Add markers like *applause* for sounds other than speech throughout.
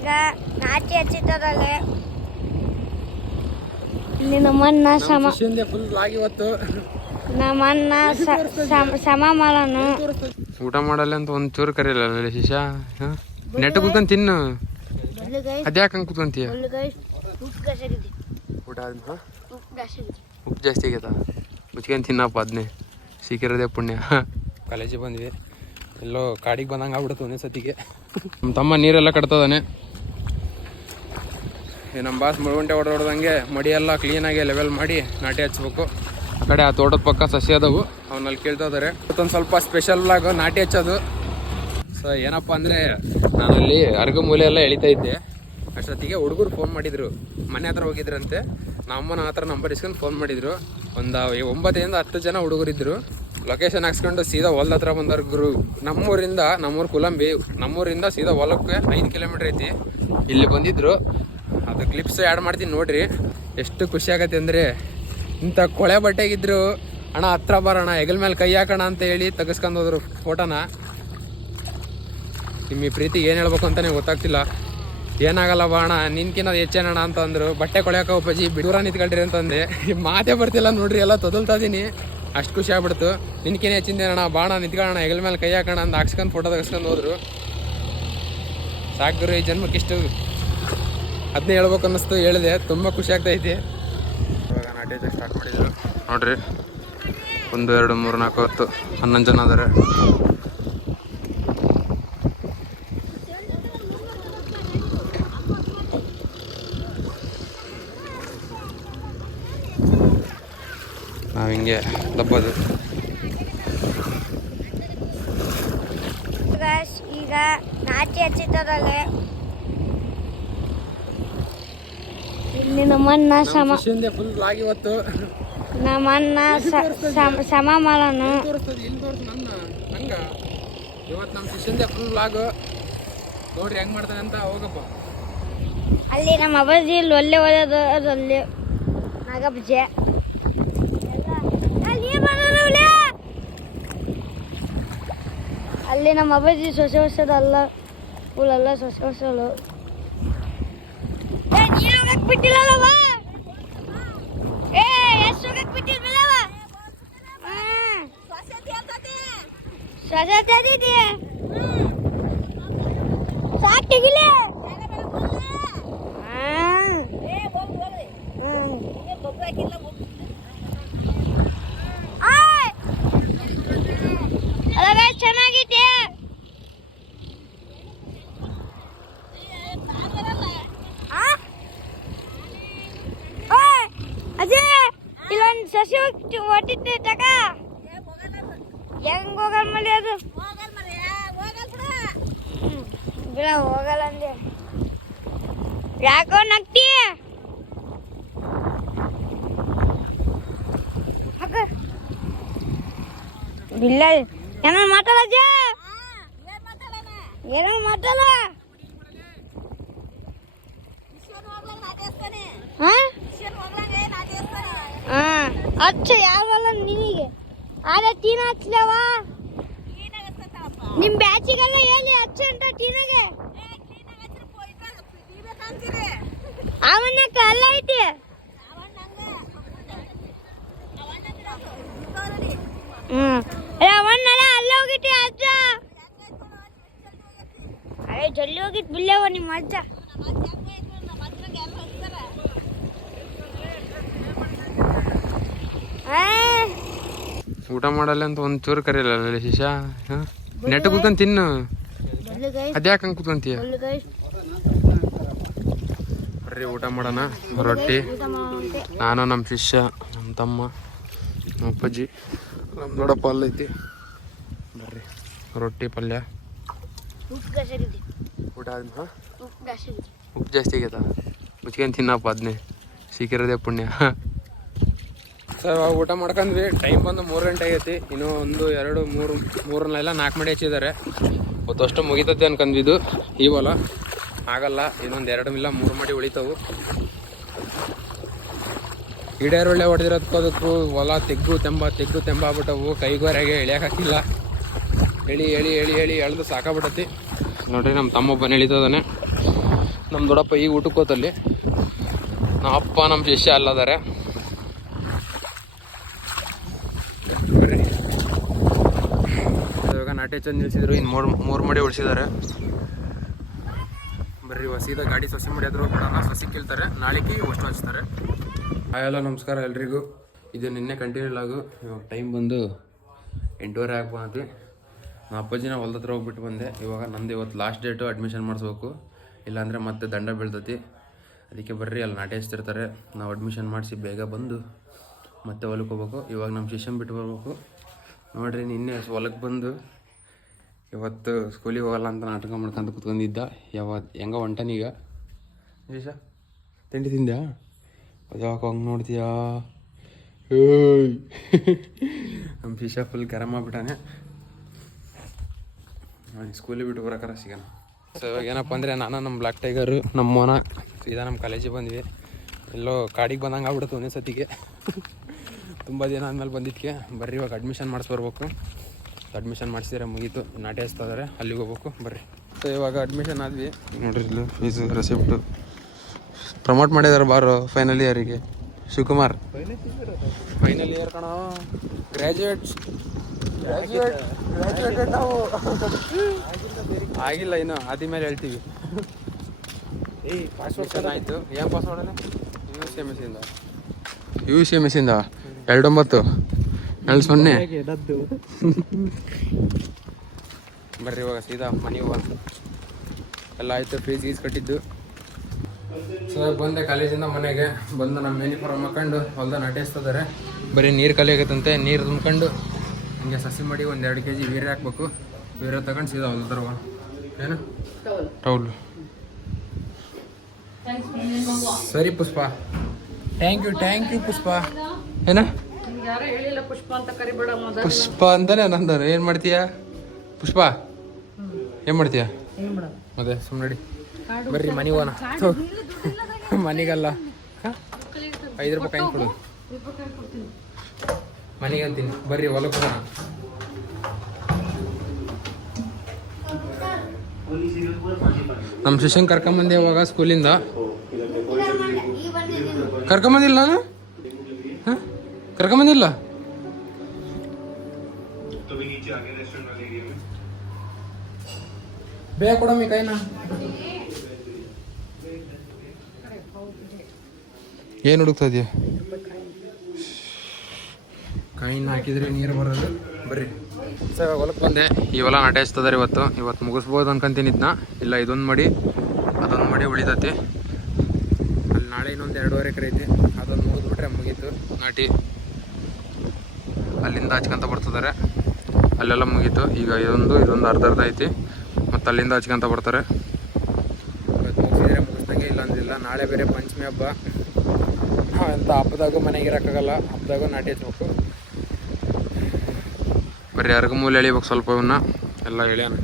ಈಗ ನಾಟಿ ಹಚ್ಚಿದ್ದರಲ್ಲಿ. ಇಲ್ಲಿ ನಮ್ಮನ್ನ ಸಮ ನಮ್ಮನ್ನ ಸಮ- ಸಮ ಮಾಡೋನು ಊಟ ಮಾಡಲ್ಲ ಅಂತ ಒಂದ್ ಚೂರು ಕರೀಲಲ್ಲ ಶಿಶ ನೆಟ್ ಕುತ್ಕೊಂಡ್ ತಿನ್ನು. ಅದ್ಯಾಕೆ ಹಂಗೆ ಕುತ್ಕೊಂತೀಯ? ಊಟ ಆದ್ಮೇಲೆ ಉಪ್ಪು ಜಾಸ್ತಿ ಆಗೈತ? ಮುಚ್ಕೊಂಡ್ ತಿನ್ನಪ್ಪ ಅದನ್ನೇ ಸಿಕ್ಕಿರೋದೇ ಪುಣ್ಯ. ಕಾಲೇಜಿಗೆ ಬಂದ್ವಿ. ಎಲ್ಲೋ ಕಾಡಿಗೆ ಬಂದಂಗೆ ಆಗ್ಬಿಡುತ್ತೆ ಒಂದೇ ಸತಿಗೆ. ನಮ್ಮ ತಮ್ಮ ನೀರೆಲ್ಲ ಕಟ್ತದಾನೆ. ನಮ್ಮ ಬಾಸ್ ಮುಳುಗುಂಟೆ ಹೊಡೆದೊಡ್ದಂಗೆ ಮಡಿ ಎಲ್ಲ ಕ್ಲೀನಾಗಿ ಲೆವೆಲ್ ಮಾಡಿ ನಾಟಿ ಹಚ್ಬೇಕು. ಆ ಕಡೆ ಆ ತೋಟದ ಪಕ್ಕ ಸಸಿ ಅದಾವು. ಅವನಲ್ಲಿ ಕೇಳ್ತಾ ಇದಾರೆ. ಮತ್ತೊಂದು ಸ್ವಲ್ಪ ಸ್ಪೆಷಲ್ ಬ್ಲಾಗ್ ನಾಟಿ ಹಚ್ಚೋದು. ಸೊ ಏನಪ್ಪ ಅಂದರೆ ನಾನಲ್ಲಿ ಅರ್ಗ ಮೂಲೆ ಎಲ್ಲ ಎಳಿತಾ ಇದ್ದೆ. ಅಷ್ಟೊತ್ತಿಗೆ ಹುಡುಗರು ಫೋನ್ ಮಾಡಿದ್ರು. ಮನೆ ಹತ್ರ ಹೋಗಿದ್ರಂತೆ. ನಮ್ಮನ ಹತ್ರ ನಂಬರ್ ಇಸ್ಕೊಂಡು ಫೋನ್ ಮಾಡಿದ್ರು. ಒಂದು ಒಂಬತ್ತರಿಂದ ಹತ್ತು ಜನ ಹುಡುಗರಿದ್ರು ಲೊಕೇಶನ್ ಹಾಕ್ಸ್ಕೊಂಡು ಸೀದಾ ಹೊಲ್ದ ಹತ್ರ ಬಂದವ್ರು ಗುರು. ನಮ್ಮೂರಿಂದ, ನಮ್ಮೂರು ಕುಲಂಬಿ, ನಮ್ಮೂರಿಂದ ಸೀದಾ ಹೊಲಕ್ಕೆ ಐದು ಕಿಲೋಮೀಟ್ರ್ ಐತಿ. ಇಲ್ಲಿ ಬಂದಿದ್ರು. ಅದು ಕ್ಲಿಪ್ಸ್ ಆ್ಯಡ್ ಮಾಡ್ತೀನಿ ನೋಡ್ರಿ. ಎಷ್ಟು ಖುಷಿ ಆಗತ್ತೆ ಅಂದರೆ ಇಂಥ ಕೊಳೆ ಬಟ್ಟೆಗಿದ್ರು, ಅಣ್ಣ, ಹತ್ರ ಬರೋಣ ಹೆಗಲ ಮೇಲೆ ಕೈ ಹಾಕೋಣ ಅಂತ ಹೇಳಿ ತೆಗೆಸ್ಕೊಂಡೋದ್ರು ಫೋಟೋನ ನಿಮ್ಮ ಈ ಪ್ರೀತಿಗೆ ಏನು ಹೇಳ್ಬೇಕು ಅಂತಾನೆ ಗೊತ್ತಾಗ್ತಿಲ್ಲ. ಏನಾಗಲ್ಲ ಬಾಣ ನಿನ್ಕಿನ್ನ ಹೆಚ್ಚೇನಣ ಅಂತ ಅಂದ್ರು. ಬಟ್ಟೆ ಕೊಳೆಯಕ ಒಪ್ಪಜಿ ಬಿಡೂರ ನಿಂತ್ಕೊಳ್ರಿ ಅಂತಂದೆ. ಮಾತೇ ಬರ್ತಿಲ್ಲ ನೋಡ್ರಿ, ಎಲ್ಲ ತೊದಲ್ತಾ ಇದೀನಿ. ಅಷ್ಟು ಖುಷಿ ಆಗ್ಬಿಡ್ತು. ನಿನ್ಕಿನ ಹೆಚ್ಚಿಂದೇನಣ್ಣ ಬಾಣ ನಿಂತ್ಕೊಳ್ಳೋಣ ಹೆಗಲ ಮೇಲೆ ಕೈ ಹಾಕೋಣ ಅಂತ ಹಾಕ್ಸ್ಕೊಂಡು ಫೋಟೋ ತೆಗೆಸ್ಕೊಂಡು ಹೋದ್ರು. ಸಾಕು ಈ ಜನ್ಮಕ್ಕೆ ಇಷ್ಟು ಅದನ್ನೇ ಹೇಳ್ಬೇಕು ಅನ್ನಿಸ್ತು ಹೇಳಿದೆ. ತುಂಬ ಖುಷಿ ಆಗ್ತಾ ಇದೆ. ಇವಾಗ ಸ್ಟಾರ್ಟ್ ಮಾಡಿದ್ರು ನೋಡ್ರಿ ಒಂದು ಎರಡು ಮೂರು ನಾಲ್ಕು ಹತ್ತು ಹನ್ನೊಂದು ಜನ ಅದಾರೆ. ಹಿಂಗೆ ದಬ್ಬದು ಈಗ ನಾಟಿ ಹಚ್ಚಿದ್ದರಲ್ಲಿ. ಇಲ್ಲಿ ನಮ್ಮನ್ನ ಸಮ ಫುಲ್ ಲಾಗ್ ಇವತ್ತು ನಮ್ಮನ್ನ ಸಮ- ಸಮ ಮಾಡೋನು ತೋರಿಸ್ತದೆ? ಇಲ್ಲಿ ತೋರಿಸ್ ನನ್ನ ಹಂಗ ಇವತ್ತು ನಮ್ಮ ಶಿಷ್ಯಂದೆ ಫುಲ್ ಲಾಗ್ ನೋಡ್ರಿ ಹೆಂಗ್ ಮಾಡ್ತಾನೆ ಅಂತ ಹೋಗಪ್ಪ. ಅಲ್ಲಿ ನಮ್ಮ ಅಬ್ಬಾಜಿ ಇಲ್ಲಿ ಒಳ್ಳೆ ಒಳ್ಳೆದು ಅಲ್ಲಿ ನಾಗಪ್ಪಜೆ ಅಲ್ಲಿ ನಮ್ಮ ಅಪ್ಪಾಜಿ ಸೊಸೆ ವರ್ಷದ ಅಲ್ಲ ಎಲ್ಲ ಸೊಸೆ ವರ್ಷಗಳು ಸಾಕಿಗಿಲ್ಲ ಚೆನ್ನಾಗಿದೆ ಅಜಯ್ ಇಲ್ಲೊಂದು ಸಸಿ ಒಟ್ಟಿದ್ದೆ ತಗ ಹೆಂಗ್ ಹೋಗಲ್ ಮಲ್ಲಿ ಅದು ಹ್ಮ್. ಬಿಡ ಹೋಗಲ್ಲ ಅಂದೆ ಯಾಕೋ ನಗ್ತಿ ಹಾಕ ಇಲ್ಲ ಏನೋ ಮಾತಾಡಜ ಏನೋ ಮಾತಾಡ ಹಾ ಹಾ ಅಚ್ಚ ಯಾವಲ್ಲ ನಿನಗೆ ಆಗ ಟೀನ ಹಚ್ಲವ ನಿಮ್ ಬ್ಯಾಚಿಗೆಲ್ಲ ಹೇಳಿ ಹಚ್ಚ ಅಂತ ಟೀನಾಗೆ ಅವನಕ್ಕ ಅಲ್ಲ ಊಟ ಮಾಡಲ್ಲ ಅಂತ ಒಂದ್ ಚೂರು ಕರೀಲ್ಲ ಶಿಶ ನೆಟ್ ಕುತ್ಕೊಂಡ್ ತಿನ್ನು. ಅದ್ಯಾಕೆ ಹಂಗೆ ಕುತ್ಕೊಂತೀಯ? ಬರ್ರಿ, ಊಟ ಮಾಡೋಣ. ರೊಟ್ಟಿ ನಾನು ನಮ್ಮ ಶಿಷ್ಯ ನಮ್ಮ ತಮ್ಮ ನಮ್ಮ ಅಪ್ಪಾಜಿ. ನಮ್ಮ ದೊಡ್ಡಪ್ಪ ಅಲ್ಲೈತಿ. ಬರ್ರಿ, ರೊಟ್ಟಿ, ಪಲ್ಯ. ಊಟ ಉಪ್ಪು ಜಾಸ್ತಿ ಆಗ್ಯದ? ಮುಚ್ಕೊಂಡ್ ತಿನ್ನಪ್ಪ ಅದನ್ನೇ ಸಿಕ್ಕಿರೋದೇ ಪುಣ್ಯ. ಸರ್ ಊಟ ಮಾಡ್ಕೊಂಡ್ವಿ. ಟೈಮ್ ಬಂದು ಮೂರು ಗಂಟೆ ಆಗೈತಿ. ಇನ್ನೂ ಒಂದು, ಎರಡು, ಮೂರು ಮೂರನ್ನೆಲ್ಲ ನಾಲ್ಕು ಮಡಿ ಹಚ್ಚಿದ್ದಾರೆ. ಹೊತ್ತಷ್ಟು ಮುಗಿತೈತೆ ಅನ್ಕೊಂಡ್ವಿದ್ದು ಈ ಹೊಲ ಆಗಲ್ಲ. ಇನ್ನೊಂದು ಎರಡು ಇಲ್ಲ ಮೂರು ಮಡಿ ಉಳಿತಾವು. ಒಳ್ಳೆ ಹೊಡೆದಿರೋದಕ್ಕೂ ಹೊಲ ತೆಗ್ಗು ತೆಂಬ ತೆಗ್ಗು ತೆಂಬ ಆಗ್ಬಿಟ್ಟವು. ಕೈಗೋರೆಗೆ ಹಾಕಿಲ್ಲ ಎಳಿ ಎಳಿ ಎಳಿ ಎಳಿ ಎಳ್ದು ಸಾಕಾಗ್ಬಿಟ್ಟತಿ. ನೋಡ್ರಿ ನಮ್ಮ ತಮ್ಮ ಒಬ್ಬನ ಎಳಿತದಾನೆ ನಮ್ಮ ದೊಡ್ಡಪ್ಪ ಈಗ ಊಟಕ್ಕೆ ಹೋತಲ್ಲಿ. ನಮ್ಮ ಅಪ್ಪ ನಮ್ಮ ಶಿಷ್ಯ ಅಲ್ಲದಾರೆ ಬರ್ರಿ ನಾಟ್ಯ ಚಂದ ನಿಲ್ಸಿದ್ರು. ಇನ್ನು ಮೂರು ಮೂರು ಮಡಿ ಉಳಿಸಿದ್ದಾರೆ. ಬರ್ರಿ ಸೀದಾ ಗಾಡಿ ಸೊಸಿ ಮಡಿ ಆದ್ರೂ ಸಸಿ ಸೊಸಿ ಕೇಳ್ತಾರೆ. ನಾಳೆಗೆ ಒಷ್ಟು ಹಚ್ತಾರೆ. ಹಾಯಲ್ಲ ನಮಸ್ಕಾರ ಎಲ್ರಿಗೂ. ಇದು ನಿನ್ನೆ ಕಂಟಿನ್ಯೂ ಆಗು ಇವಾಗ ಟೈಮ್ ಬಂದು ಎಂಟೂವರೆ ಆಗಿ ನಾ ನಮ್ಮ ಅಪ್ಪಾಜಿನ ಹೊಲ್ದ ಹತ್ರ ಹೋಗ್ಬಿಟ್ಟು ಬಂದೆ. ಇವಾಗ ನಂದು ಇವತ್ತು ಲಾಸ್ಟ್ ಡೇಟು ಅಡ್ಮಿಷನ್ ಮಾಡಿಸ್ಬೇಕು. ಇಲ್ಲಾಂದರೆ ಮತ್ತೆ ದಂಡ ಬೀಳ್ತೈತಿ. ಅದಕ್ಕೆ ಬರ್ರಿ, ಅಲ್ಲಿ ನಾಟಿ ಹಚ್ತಿರ್ತಾರೆ ನಾವು ಅಡ್ಮಿಷನ್ ಮಾಡಿಸಿ ಬೇಗ ಬಂದು ಮತ್ತೆ ಹೊಲಕ್ಕೆ ಹೋಗ್ಬೇಕು. ಇವಾಗ ನಮ್ಮ ಶಿಷ್ಯನ್ ಬಿಟ್ಟು ಬರ್ಬೇಕು. ನೋಡ್ರಿ, ನಿನ್ನೆ ಹೊಲಕ್ಕೆ ಬಂದು ಇವತ್ತು ಸ್ಕೂಲಿಗೆ ಹೋಗಲ್ಲ ಅಂತ ನಾಟಕ ಮಾಡ್ಕೊಂತ ಕುತ್ಕೊಂಡಿದ್ದ. ಯಾವ ಹೆಂಗ ಹೊಂಟನೀಗ ಶಿಷ ತಿಂಡಿ ತಿಂದ್ಯಾ? ಅದ್ಯಾಕೆ ಹಂಗೆ ನೋಡ್ತೀಯಾ? ಏಯ್. ನಮ್ಮ ಶಿಶ ಫುಲ್ ಗರಮ್ ಆಗ್ಬಿಟ್ಟಾನೆ. ಸ್ಕೂಲಿಗೆ ಬಿಟ್ಟು ಬರೋಕಾರ ಸಿಗೋಣ. ಸೊ ಇವಾಗ ಏನಪ್ಪ ಅಂದರೆ ನಾನು ನಮ್ಮ ಬ್ಲಾಕ್ ಟೈಗರು ನಮ್ಮ ಮೋನ ಸೀದಾ ನಮ್ಮ ಕಾಲೇಜಿಗೆ ಬಂದ್ವಿ. ಎಲ್ಲೋ ಕಾಡಿಗೆ ಬಂದಂಗೆ ಆಗ್ಬಿಡುತ್ತೆ ಒಂದೇ ಸತಿಗೆ. ತುಂಬ ದಿನ ಆದಮೇಲೆ ಬಂದಿದ್ದಕ್ಕೆ ಬರ್ರಿ ಇವಾಗ ಅಡ್ಮಿಷನ್ ಮಾಡಿಸ್ಬರ್ಬೇಕು. ಅಡ್ಮಿಷನ್ ಮಾಡಿಸಿದ್ರೆ ಮುಗೀತು. ನಾಟಿ ಹಚ್ತಾ ಇದಾರೆ ಅಲ್ಲಿಗೆ ಹೋಗ್ಬೇಕು. ಬರ್ರಿ. ಸೊ ಇವಾಗ ಅಡ್ಮಿಷನ್ ಆದ್ವಿ. ನೋಡಿರಿ ಇಲ್ಲಿ ಫೀಸು ರೆಸಿಪ್ಟು ಪ್ರಮೋಟ್ ಮಾಡಿದಾರೆ ಬಾರು ಫೈನಲ್ ಇಯರಿಗೆ ಶಿವಕುಮಾರ್. ಫೈನಲ್ ಇಯರ್ ಕಣೋ. ಗ್ರ್ಯಾಜುಯೇಟ್ಸ್ ಗ್ರ್ಯಾಜುಯೇಟ್ ಗ್ರ್ಯಾಜುಯೇಟೆಡ್ ನಾವು ಆಗಿಲ್ಲ ಇನ್ನು ಆದ್ಮೇಲೆ ಹೇಳ್ತೀವಿ. ಪಾಸ್ವರ್ಡ್ ಆಯಿತು. ಏನು password U C M S ಇಂದ. ಯು ಸಿ ಎಂ ಎಸ್ ಇಂದ. ಎರಡೊಂಬತ್ತು ಎರಡು ಸೊನ್ನೆ. ಬರ್ರಿ ಇವಾಗ ಸೀದಾ ಮನೆಗೆ ಹೋಗೋಣ. ಎಲ್ಲ ಆಯ್ತು ಫೀಸ್ ಗೀಸ್ ಕಟ್ಟಿದ್ದು. ಸೊ ಬಂದೆ ಕಾಲೇಜಿಂದ ಮನೆಗೆ. ಬಂದು ನಮ್ಮ ಯೂನಿಫಾರ್ಮ್ ಹಾಕೊಂಡು ಹೊಲ್ದ ನಟಿಸ್ತಿದ್ದಾರೆ. ಬರೀ ನೀರು ಕಲಿಯಾಗತ್ತಂತೆ ಆಗತ್ತಂತೆ ನೀರು ತುಂಬ್ಕೊಂಡು. ಹಿಂಗೆ ಸಸಿ ಮಾಡಿ ಒಂದು ಎರಡು ಕೆ ಜಿ ವೀರ್ಯ ಹಾಕ್ಬೇಕು. ವೀರ್ಯ ತಗೊಂಡು ಸೀದಾ ಹೊಲ್ದ ತರುವ ಏನು? ಟೌಲ್ ಸರಿ Pushpa. Thank you thank you Pushpa. ಏನ? ಪುಷ್ಪ ಅಂತಾನೆ ನಂದಾರ ಏನು ಮಾಡ್ತೀಯ? ಪುಷ್ಪ? ಏನು ಮಾಡ್ತೀಯ? ಅದೇ ಸುಮ್ಮನೆ ಬರ್ರಿ ಮನೆಗೆ ಹೋಗೋಣ. *laughs* ಮನೆಗಲ್ಲ? ಐದು ರೂಪಾಯಿ ಕಾಯಿ ಕೊಡು. ಮನೆಗೆ ಅಂತೀನಿ. ಬರ್ರಿ ಹೊಲಕ್ಕೆ ಹೋಗೋಣ. ನಮ್ಮ ಶಿಷ್ಯನ್ ಕರ್ಕೊಂಬಂದೆ ಅವಾಗ ಸ್ಕೂಲಿಂದ. ಕರ್ಕೊಂಬಂದಿಲ್ಲ ನಾನು? ಕರ್ಕೊಂಬಂದಿಲ್ಲ? ಬೇಗ ಕೊಡಮ್ಮಿ ಕೈನ. ಏನು ಹುಡುಕ್ತಾ ಇದೆಯಾ? ಕೈನ ಹಾಕಿದ್ರೆ ನೀರು ಬರೋದು. ಬರ್ರಿ. ಸರ್ ಹೊಲಕ್ಕೆ ಬಂದೆ. ಇವೆಲ್ಲ ಹೊಲ ಹಚ್ತದಾರೆ ಇವತ್ತು. ಇವತ್ತು ಮುಗಿಸ್ಬೋದು ಅನ್ಕೊಂತೀನಿದ್ನ ಇಲ್ಲ, ಇದೊಂದು ಮಾಡಿ. ಅದೊಂದು ಮಾಡಿ ಉಳಿತೈತಿ. ಅಲ್ಲಿ ನಾಳೆ ಇನ್ನೊಂದು ಎರಡೂವರೆ ಕರೆ ಐತಿ. ಅದೊಂದು ಮುಗಿದ್ಬಿಟ್ರೆ ಮುಗೀತು. ನಾಟಿ. ಅಲ್ಲಿಂದ ಹಚ್ಕೊಂತ ಬರ್ತಿದ್ದಾರೆ. ಅಲ್ಲೆಲ್ಲ ಮುಗೀತು. ಈಗ ಇದೊಂದು ಇದೊಂದು ಅರ್ಧ ಅರ್ಧ ಐತಿ. ಮತ್ತು ಅಲ್ಲಿಂದ ಹಚ್ಕೊಂತ ಬರ್ತಾರೆ. ಮುಗಿಸಿದ್ರೆ ಮುಗಿಸ್ದಂಗೆ ಇಲ್ಲ ಅಂದಿಲ್ಲ ನಾಳೆ ಬೇರೆ ಪಂಚಮಿ ಹಬ್ಬ. ಅಂತ ಹಬ್ಬದಾಗೂ ಮನೆಗೆ ಇರೋಕ್ಕಾಗಲ್ಲ. ಹಬ್ಬದಾಗೂ ನಾಟಿ ಹಚ್ಬೇಕು. ಬರೀ ಅರ್ಗ ಮೂಲೆ ಎಳಿಬೇಕು ಸ್ವಲ್ಪ ಇವನ್ನ ಎಲ್ಲ ಎಳ್ಯಾನ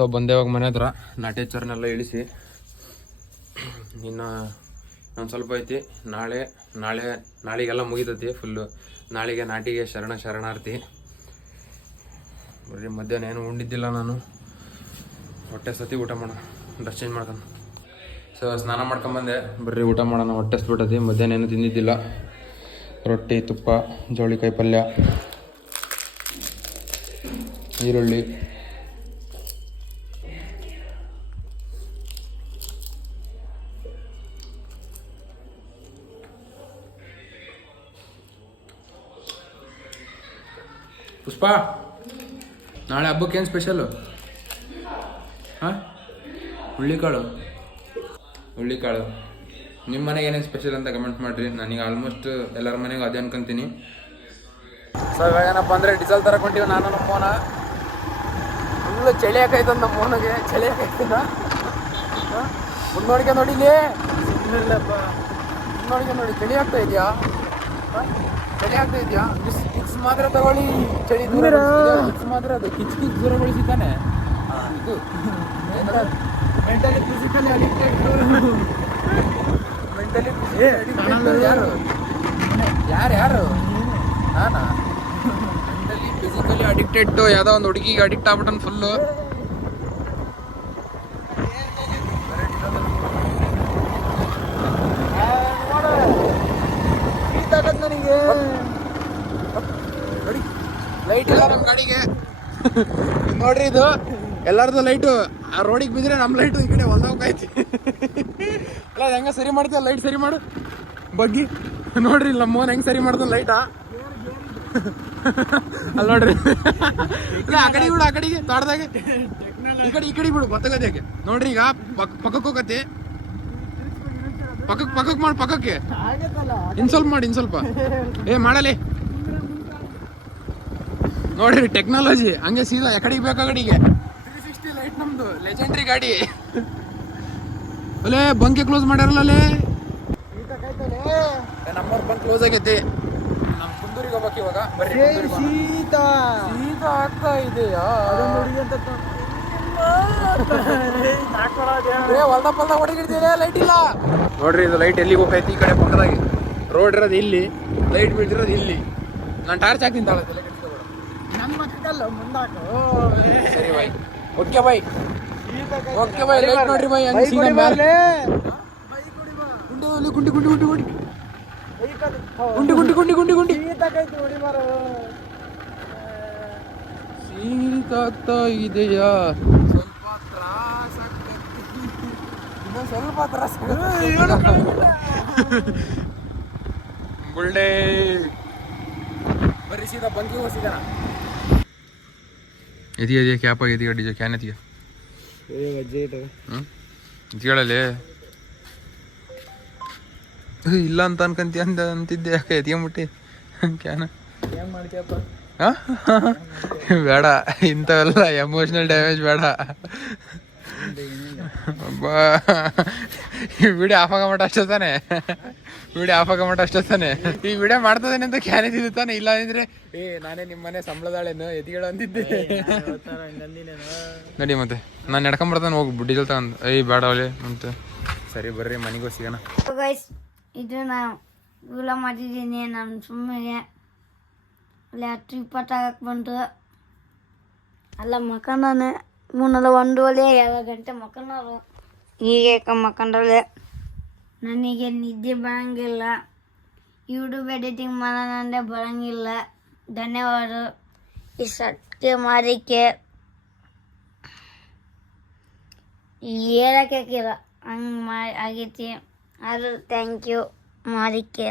ಸೊ ಬಂದೇವಾಗ ಮನೆ ಹತ್ರ. ನಾಟಿ ಹಚ್ಚರ್ನೆಲ್ಲ ಇಳಿಸಿ. ಇನ್ನು ಒಂದು ಸ್ವಲ್ಪ ಐತಿ. ನಾಳೆ ನಾಳೆ, ನಾಳೆಗೆಲ್ಲ ಮುಗಿತೈತಿ ಫುಲ್ಲು ನಾಳೆಗೆ ನಾಟಿಗೆ ಶರಣ ಶರಣಾರ್ಥಿ. ಬರ್ರಿ ಮಧ್ಯಾಹ್ನ ಏನು ಉಂಡಿದ್ದಿಲ್ಲ ನಾನು. ಹೊಟ್ಟೆ ಸತಿ ಊಟ ಮಾಡೋಣ ಡ್ರೆಸ್ ಚೇಂಜ್ ಮಾಡ್ತಾನೆ ಸೊ ಸ್ನಾನ ಮಾಡ್ಕೊಂಬಂದೆ ಬರ್ರಿ ಊಟ ಮಾಡೋಣ, ಹೊಟ್ಟೆ ಬಿಟ್ಟತಿ ಮಧ್ಯಾಹ್ನ ಏನು ತಿಂದಿದ್ದಿಲ್ಲ. ರೊಟ್ಟಿ, ತುಪ್ಪ ಜೋಳಿಕಾಯಿ ಪಲ್ಯ ಈರುಳ್ಳಿ. ಪುಷ್ಪ, ನಾಳೆ ಹಬ್ಬಕ್ಕೆ ಏನು ಸ್ಪೆಷಲು ಹಾಂ? ಹುಳ್ಳಿಕಾಳು. ಹುಳ್ಳಿಕಾಳು. ನಿಮ್ಮ ಮನೆಗೆ ಏನೇನು ಸ್ಪೆಷಲ್ ಅಂತ ಕಮೆಂಟ್ ಮಾಡಿರಿ. ನನಗೆ ಆಲ್ಮೋಸ್ಟ್ ಎಲ್ಲರ ಮನೆಗೂ ಅದೇ ಅನ್ಕೊಂತೀನಿ. ಸೊ ಇವಾಗ ಏನಪ್ಪ ಅಂದರೆ ಡೀಸೆಲ್ ತರಕೊಂಡಿವಿ ನಾನು ನಮ್ಮ ಫೋನ ಫುಲ್ಲು ಚಳಿ ಹಾಕೈತೆ ನಮ್ಮ ಫೋನಿಗೆ ಚಳಿ ಆಕೈತಿದ ಮುನ್ನೋಡಿಕೆ ನೋಡಿಲಿ ಮುನ್ನೋಡಿಕೆ ನೋಡಿ ಚಳಿ ಆಗ್ತಾ ಇದೆಯಾ? ಚಳಿ ಆಗ್ತಾ ಇದೆಯಾ? ಕಿಕ್ಸ್ ಮಾತ್ರ ತಗೊಳ್ಳಿ ಚಳಿ ದೂರ ಕಿಕ್ಸ್ ಮಾತ್ರ ಅದು ಕಿಚ್ ಕಿಚ್ ದೂರಗೊಳಿಸಿದ್ದಾನೆ. ಇದು ಮೆಂಟಲಿ ಫಿಸಿಕಲಿ ಅಡಿಕ್ಟೆಡ್ ಮೆಂಟಲಿ ಯಾರು? ಯಾರು ಯಾರು? ನಾನಾ? ಮೆಂಟಲಿ ಫಿಸಿಕಲಿ ಅಡಿಕ್ಟೆಡ್ ಯಾವುದೋ ಒಂದು ಹುಡುಗಿಗೆ ಅಡಿಕ್ಟ್ ಆಗ್ಬಿಟ್ಟನ್ ಫುಲ್ಲು ಲೈಟ್ ಇಲ್ಲ ನಮ್ಮ ಗಾಡಿಗೆ. ನೋಡ್ರಿ ಇದು. ಎಲ್ಲಾರ್ದು ಲೈಟು ಆ ರೋಡಿಗೆ ಬಿದ್ರೆ ನಮ್ಮ ಲೈಟು ಈ ಕಡೆ ಹೊಲ್ದೋಗೈತಿ ಅಲ್ಲ ಹೆಂಗ ಸರಿ ಮಾಡ್ತೀಯ? ಲೈಟ್ ಸರಿ ಮಾಡು. ಬಗ್ಗಿ. ನೋಡ್ರಿ ನಮ್ಮ ಮೋನ್ ಹೆಂಗೆ ಸರಿ ಮಾಡ್ತಾನ ಲೈಟಾ ಅಲ್ಲ ನೋಡ್ರಿ. ಇಲ್ಲ ಆ ಕಡೆ ಬಿಡು ಆ ಕಡೆಗೆ. ತೋಟದಾಗೆ. ಈ ಕಡೆ ಈ ಕಡೆ ಬಿಡು ಗೊತ್ತಾಗತ್ತೆ ನೋಡ್ರಿ ಈಗ ಪಕ್ ಪಕ್ಕಕ್ಕೆ ಹೋಗತ್ತೆ. ಪಕ್ಕಕ್ಕೆ ಪಕ್ಕಕ್ಕೆ ಮಾಡಿ ಪಕ್ಕಕ್ಕೆ ಇನ್ ಸ್ವಲ್ಪ ಮಾಡಿ ಇನ್ ಸ್ವಲ್ಪ ಏ ಮಾಡಲಿ. ನೋಡ್ರಿ ಟೆಕ್ನಾಲಜಿ ಹಂಗೆ ಸೀದಾ ಎಕಡೆಗೆ ಬೇಕಾ ಕಡೆಗೆ ತ್ರೀ ಸಿಕ್ಸ್ಟಿ ಲೈಟ್ ನಮ್ದು. ಲೆಜೆಂಡ್ರಿ ಗಾಡಿ. ಅಲ್ಲೇ ಬಂಕೆ ಕ್ಲೋಸ್ ಮಾಡ್ಯಾರಲ್ಲ ಅಲ್ಲೇ ನಮ್ಮವ್ರ ಬಂಕ್ ಕ್ಲೋಸ್ ಆಗೈತಿ. ನಮ್ಮ ಕುಂದೂರಿಗೆ ಹೋಗ್ಬೇಕು ಇವಾಗ. ಬರ್ರಿ ಸೀತಾ. ಸೀತಾ ಆಗ್ತಾ ಇದೆಯಾ? ಅದೊಂದು ಹುಡುಗಿ ಅಂತ ಲೈಟ್ ಇಲ್ಲ. ನೋಡ್ರಿ ಇದು ಲೈಟ್ ಎಲ್ಲಿಗೆ ಹೋಗೈತಿ ಈ ಕಡೆ ಪಕ್ಕದಾಗಿ ರೋಡ್ ಇರೋದು ಇಲ್ಲಿ ಲೈಟ್ ಬಿಟ್ಟಿರೋದು ಇಲ್ಲಿ. ನಾನು ಟಾರ್ಚ್ ಹಾಕ್ತೀನಿ ತಾಳ ತಲೆ ಕೆಡ್ಸ್ಕೊಬೇಡ. ನಮ್ಮ ಮಕ್ಕಲ್ಲ ಸರಿ bye okay bye okay bye light ನೋಡ್ರಿ ಬಾಯ್ ಹಂಗೆ ಗುಂಡಿ ಗುಂಡಿ ಗುಂಡಿ ಗುಂಡಿ ಗುಂಡಿ ಗುಂಡಿ. ಗುಂಡಿ ಗುಂಡಿ ಗುಂಡಿ ಗುಂಡಿ ಶೀತ ಆಗ್ತಾ ಇದೆಯಾ ಸ್ವಲ್ಪ ತ್ರಾಸ ಇನ್ನೊಂದು ಸ್ವಲ್ಪ ತ್ರಾಸ ಬುಲ್ಡೆ ಬರ್ರಿ ಸೀದಾ ಬಂಕಿ ಹೋಗಿದ್ದಾನ ಇದೆಯಾ ಇದೆಯಾ ಕ್ಯಾಪ್ ಆಗಿದೆಯಾ ಡಿಜೆ ಕ್ಯಾನ್ ಇದೆಯಾ? ಹ್ಞೂ ಇದ್ಕೊಳ್ಳಲ್ಲಿ ಇಲ್ಲ ಅಂತ ಅನ್ಕಂತಿ ಅಂತ ಅಂತಿದ್ದೆ ಯಾಕೆ ಎತ್ಕೊಂಬಿಟ್ಟಿ? ಕ್ಯಾನ ಏನ್ ಮಾಡ್ತೀಯಪ್ಪ? ಬೇಡ ಇಂಥವೆಲ್ಲ ಎಮೋಷ್ನಲ್ ಡ್ಯಾಮೇಜ್ ಬೇಡ. ಈ ವಿಡಿಯೋ ಆಫ್ ಆಗಮಟ್ಟ ಅಷ್ಟೇ ತಾನೆ? ವಿಡಿಯೋ ಆಫ್ ಆಗಮಟ್ಟ ಅಷ್ಟೇ ತಾನೆ? ಈ ವಿಡಿಯೋ ಮಾಡ್ತದೇನೆ ಅಂತ ಕ್ಯಾನ್ ಇದ್ದಿದ್ದು ತಾನೆ? ಇಲ್ಲ ಅಂದ್ರೆ ಏ ನಾನೇ ನಿಮ್ಮ ಮನೆ ಸಂಬಳದಾಳೇನು ಎದಿಗಳು ಅಂದಿದ್ದೆ. ನಡಿ ಮತ್ತೆ. ನಾನು ನಡ್ಕೊಂಬರ್ತಾನೆ ಹೋಗಿ ಡೀಸೆಲ್ ತಗೊಂಡು. ಏಯ್ ಬೇಡ ಅವಳೆ ಮತ್ತೆ. ಸರಿ ಬರ್ರಿ ಮನೆಗೂ ಸಿಗೋಣ. ಇದು ನಾನು ಗುಲ ಮಾಡಿದ್ದೀನಿ. ನಾನು ಸುಮ್ಮನೆ ಅಲ್ಲಿ ಹತ್ತು ಇಪ್ಪತ್ತಾಗಕ್ಕೆ ಬಂತು ಅಲ್ಲ ಮಕ್ಕಂಡನೆ ಮೂನಲ್ಲ ಒಲೆ ಎರಡು ಗಂಟೆ ಮಕ್ಕಂಡರು ಹೀಗೆ ಮಕ್ಕಂಡಲೆ ನನಗೆ ನಿದ್ದೆ ಬರಂಗಿಲ್ಲ. ಯೂಟ್ಯೂಬ್ ಎಡಿಟಿಂಗ್ ಮಾಡೋಣಂದ್ರೆ ಬರಂಗಿಲ್ಲ. ಧನ್ಯವಾದ. ಈ ಸತ್ಯ ಮಾರಿಕೆ. ಹೇಳಕ್ಕಿಲ್ಲ ಹಂಗೆ ಮಾಡಿ ಆಗೈತಿ. ಅದು ಥ್ಯಾಂಕ್ ಯು ಮಾರಿಕೆ.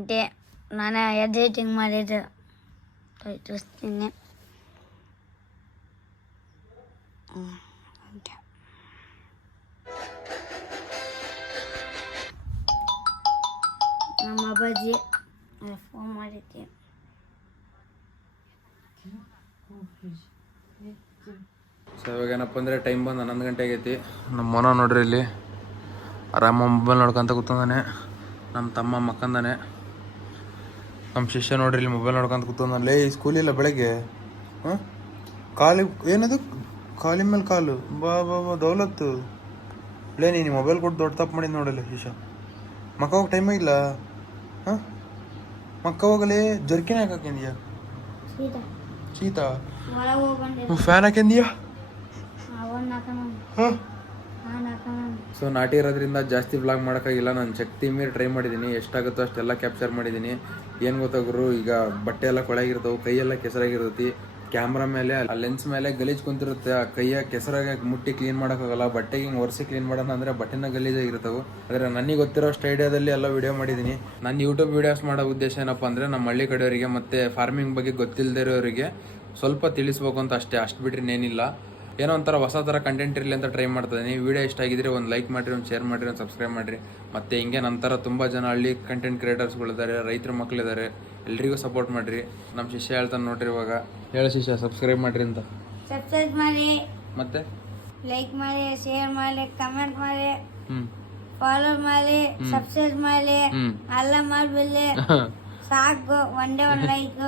ಇದೆ ನಾನು ಎಡಿಟಿಂಗ್ ಮಾಡಿದ್ದು. ತೋರಿಸ್ತೀನಿ. ನಮ್ಮ ಅಪ್ಪಾಜಿ ಫೋನ್ ಮಾಡಿದ್ದೆ ಸೊ ಇವಾಗ ಏನಪ್ಪ ಅಂದರೆ ಟೈಮ್ ಬಂದು ಹನ್ನೊಂದು ಗಂಟೆ ಆಗೈತಿ ನಮ್ಮ ಮೊನ ನೋಡ್ರಿ ಇಲ್ಲಿ ಆರಾಮ ಮೊಬೈಲ್ ನೋಡ್ಕೊಂತ ಕೂತಂದಾನೆ ನಮ್ಮ ತಮ್ಮ ಮಕ್ಕಂದಾನೆ ನಮ್ಮ ಶಿಷ್ಯ ನೋಡ್ರಿ ಇಲ್ಲಿ ಮೊಬೈಲ್ ನೋಡ್ಕೊಂತ ಕೂತಂದಲ್ಲೇ ಲೇ ಸ್ಕೂಲಿಲ್ಲ ಬೆಳಗ್ಗೆ. ಹಾಂ? ಕಾಲಿ ಏನದು? ಕಾಲಿ ಮೇಲೆ ಕಾಲು. ಬಾ ಬಾ ಬಾ ದೌಲತ್ತು. ಲೇ ನೀನು ಮೊಬೈಲ್ ಕೊಟ್ಟು ದೊಡ್ಡ ತಪ್ಪು ಮಾಡಿದ್ದು ನೋಡಲ್ಲ ಶಿಷ್ಯ. ಮಕ್ಕ ಹೋಗಿ ಟೈಮೇ ಇಲ್ಲ. ಹಾಂ? ಮಕ್ಕ ಹೋಗಲಿ ಜರ್ಕಿನ ಹಾಕಿದ್ಯಾ ಶೀತ. ಫ್ಯಾನ್ ಹಾಕಿದ್ಯಾ ಹಾಂ? ಸೊ ನಾಟಿ ಇರೋದ್ರಿಂದ ಜಾಸ್ತಿ ಬ್ಲಾಗ್ ಮಾಡೋಕ್ಕಾಗಿಲ್ಲ. ನಾನು ಶಕ್ತಿ ಮೀರಿ ಟ್ರೈ ಮಾಡಿದ್ದೀನಿ ಎಷ್ಟಾಗುತ್ತೋ ಅಷ್ಟೆಲ್ಲ ಕ್ಯಾಪ್ಚರ್ ಮಾಡಿದ್ದೀನಿ ಏನು ಗೊತ್ತಾಗ್ರು ಈಗ ಬಟ್ಟೆ ಎಲ್ಲ ಕೊಳಗಿರ್ತಾವೆ ಕೈಯೆಲ್ಲ ಕೆಸರಾಗಿರ್ತೈತಿ. ಕ್ಯಾಮ್ರಾ ಮೇಲೆ, ಆ ಲೆನ್ಸ್ ಮೇಲೆ ಗಲೀಜ್ ಕುಂತಿರುತ್ತೆ. ಆ ಕೈಯ ಕೆಸರಾಗಿ ಮುಟ್ಟಿ ಕ್ಲೀನ್ ಮಾಡೋಕ್ಕಾಗಲ್ಲ. ಬಟ್ಟೆಗೆ ಹಿಂಗೆ ಒರೆಸಿ ಕ್ಲೀನ್ ಮಾಡೋಣ ಅಂದರೆ ಬಟ್ಟೆನ ಗಲೀಜಾಗಿರ್ತವೆ. ಆದರೆ ನನಗೆ ಗೊತ್ತಿರೋ ಐಡಿಯಾದಲ್ಲಿ ಎಲ್ಲ ವಿಡಿಯೋ ಮಾಡಿದ್ದೀನಿ ನನ್ನ ಯೂಟ್ಯೂಬ್ ವೀಡಿಯೋಸ್ ಮಾಡೋ ಉದ್ದೇಶ ಏನಪ್ಪ ಅಂದರೆ ನಮ್ಮ ಹಳ್ಳಿ ಕಡೆಯವರಿಗೆ ಮತ್ತು ಫಾರ್ಮಿಂಗ್ ಬಗ್ಗೆ ಗೊತ್ತಿಲ್ಲದೆ ಇರೋರಿಗೆ ಸ್ವಲ್ಪ ತಿಳಿಸ್ಬೇಕು ಅಂತ ಅಷ್ಟೇ. ಅಷ್ಟು ಬಿಟ್ರೆ ಏನಿಲ್ಲ ಏನೋ ಒಂಥರ ಹೊಸ ಥರ ಕಂಟೆಂಟ್ ಇರಲಿ ಅಂತ ಟ್ರೈ ಮಾಡ್ತಾ ವಿಡಿಯೋ ವೀಡಿಯೋ ಇಷ್ಟ ಆಗಿದ್ರೆ ಒಂದು ಲೈಕ್ ಮಾಡಿರಿ ಒಂದು ಶೇರ್ ಮಾಡಿರಿ ಒಂದು ಸಬ್ಸ್ಕ್ರೈಬ್ ಮಾಡಿರಿ. ಮತ್ತು ಹಿಂಗೆ ನಂತರ ತುಂಬ ಜನ ಹಳ್ಳಿ ಕಂಟೆಂಟ್ ಕ್ರಿಯೇಟರ್ಸ್ಗಳಿದ್ದಾರೆ ರೈತರ ಮಕ್ಕಳಿದ್ದಾರೆ ಎಲ್ರಿಗೂ ಸಪೋರ್ಟ್ ಮಾಡಿರಿ. ನಮ್ಮ ಶಿಷ್ಯ ಹೇಳ್ತಾನೆ ನೋಡ್ರಿ ಇವಾಗ. ಹೇಳ ಶಿಷ್ಯ ಸಬ್ಸ್ಕ್ರೈಬ್ ಮಾಡಿರಿ ಅಂತ. ಸಬ್ಸ್ಕ್ರೈಬ್ ಮಾಡಿ. ಮತ್ತೆ? ಲೈಕ್ ಮಾಡಿ ಶೇರ್ ಮಾಡಿ ಕಮೆಂಟ್ ಮಾಡಿ. ಫಾಲೋ ಮಾಡಿ ಸಬ್ಸ್ಕ್ರೈಬ್ ಮಾಡಿ. ಅಲ್ಲ ಮಾಡಬಿಲ್ಲಿ *laughs* ಸಾಕು ಒಂದೇ ಒಂದು ಲೈಕ್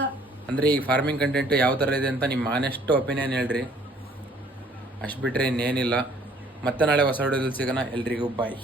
ಅಂದ್ರೆ ಈ ಫಾರ್ಮಿಂಗ್ ಕಂಟೆಂಟ್ ಯಾವ ತರ ಇದೆ ಅಂತ ನಿಮ್ಮ ಆನೆಸ್ಟ್ ಒಪಿನಿಯನ್ ಹೇಳ್ರಿ. ಅಷ್ಟು ಬಿಟ್ಟರೆ ಇನ್ನೇನಿಲ್ಲ. ಮತ್ತೆ ನಾಳೆ ಹೊಸ ಹುಡುಗದಲ್ಲಿ ಸಿಗೋಣ. ಎಲ್ರಿಗೂ ಬಾಯ್